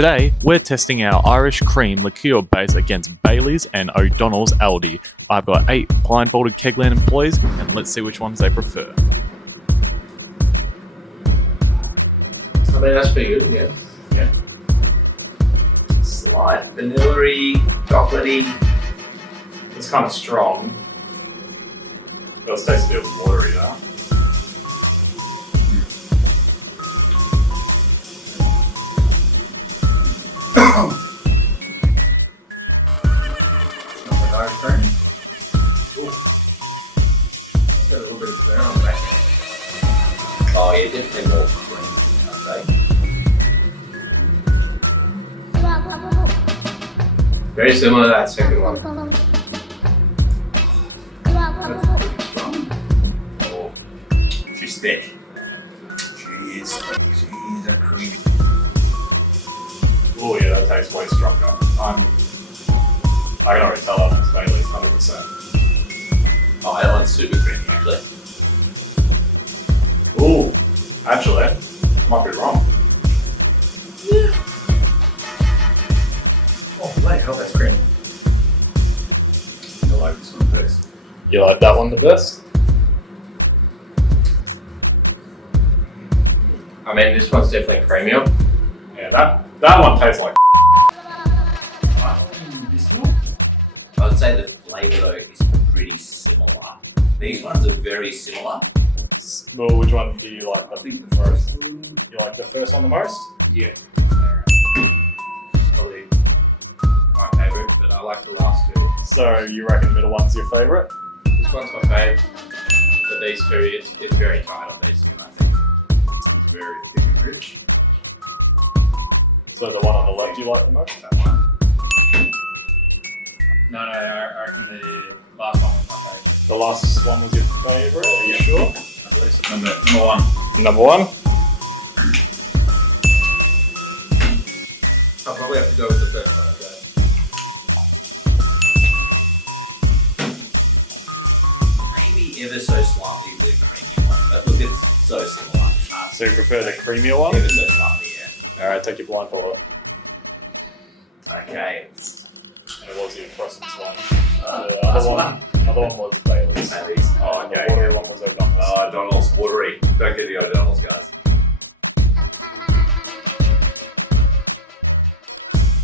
Today, we're testing our Irish Cream Liqueur Base against Baileys and O'Donnell's Aldi. I've got 8 blindfolded Kegland employees, and let's see which ones they prefer. I mean, that's pretty good, yeah. Slight vanilla-y, chocolatey. It's kind of strong. It does taste a bit watery though. Smells like Irish cream. Ooh. It's got a little bit of burn on the back end. Oh yeah, definitely more cream, I'd say. Very similar to that second one. That's pretty strong. Oh, she's thick. She is thick. She's a creamy. Oh yeah, that tastes way stronger. I can already tell that one's Baileys 100%. Oh, that one's super creamy actually. Ooh, actually, might be wrong. Oh, bloody hell, that's creamy. I like this one first. You like that one the best? I mean, this one's definitely creamier. Yeah, that one tastes like I would say the flavour though is pretty similar. These ones are very similar. Well, which one do you like? I think the first. You like the first one the most? Yeah. Probably my favourite, but I like the last two. So you reckon middle one's your favourite? This one's my fave. But these two, it's very tight on these two, I think. It's very thick and rich. So the one on the left you like the most? That one. No, I reckon the last one was my favourite. The last one was your favourite, are you sure? I believe so. Number one. Number one? I'll probably have to go with the first one, Maybe ever so slightly the creamy one, but look, it's so similar. So you prefer the creamier one? Ever so slightly, yeah. Alright, take your blindfold off. Okay. And it was the Impressence one. The last other one was Baileys. Baileys. Oh, And okay. the watery one was O'Donnell's. O'Donnell's watery. Don't get the O'Donnell's, guys.